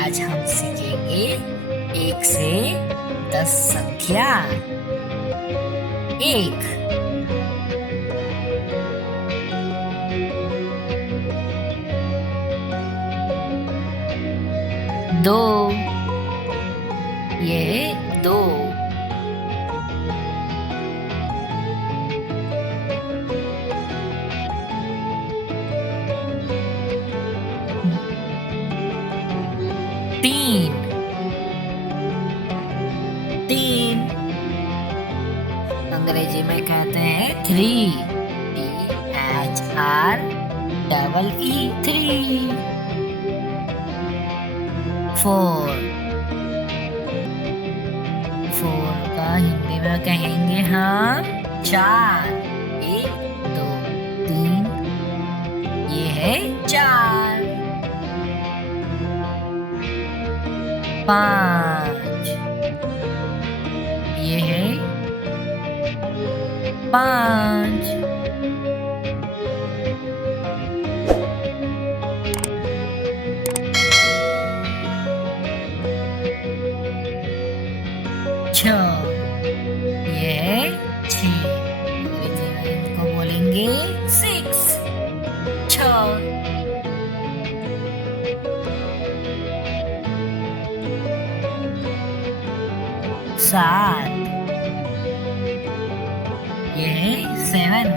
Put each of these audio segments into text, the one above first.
आज हम सीखेंगे 1 से 10 संख्या। 1 2 ये 2 3 3 अंग्रेजी में कहते हैं 3 T-H-R-E-E 3 4 का हिंदी में कहेंगे हम 4 1 2 3 ये है 4 5 ये है 5 6 ये है 6 को बोलेंगे 6 6 7 ये है 7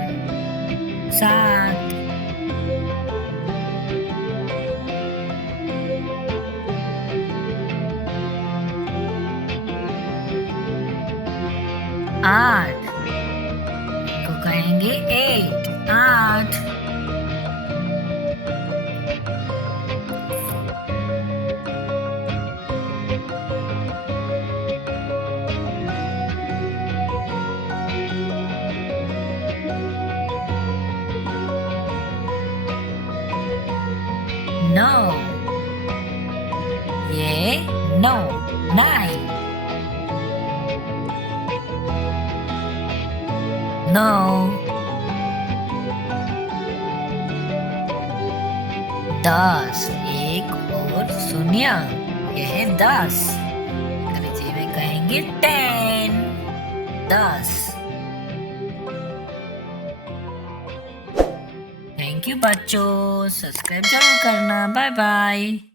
7 8 को कहेंगे 8 8 9 ये 9 9 9 10 एक और शून्य यह है 10 अंग्रेजी में कहेंगे 10 10 थैंक यू बच्चों, सब्सक्राइब जरूर करना। Bye bye.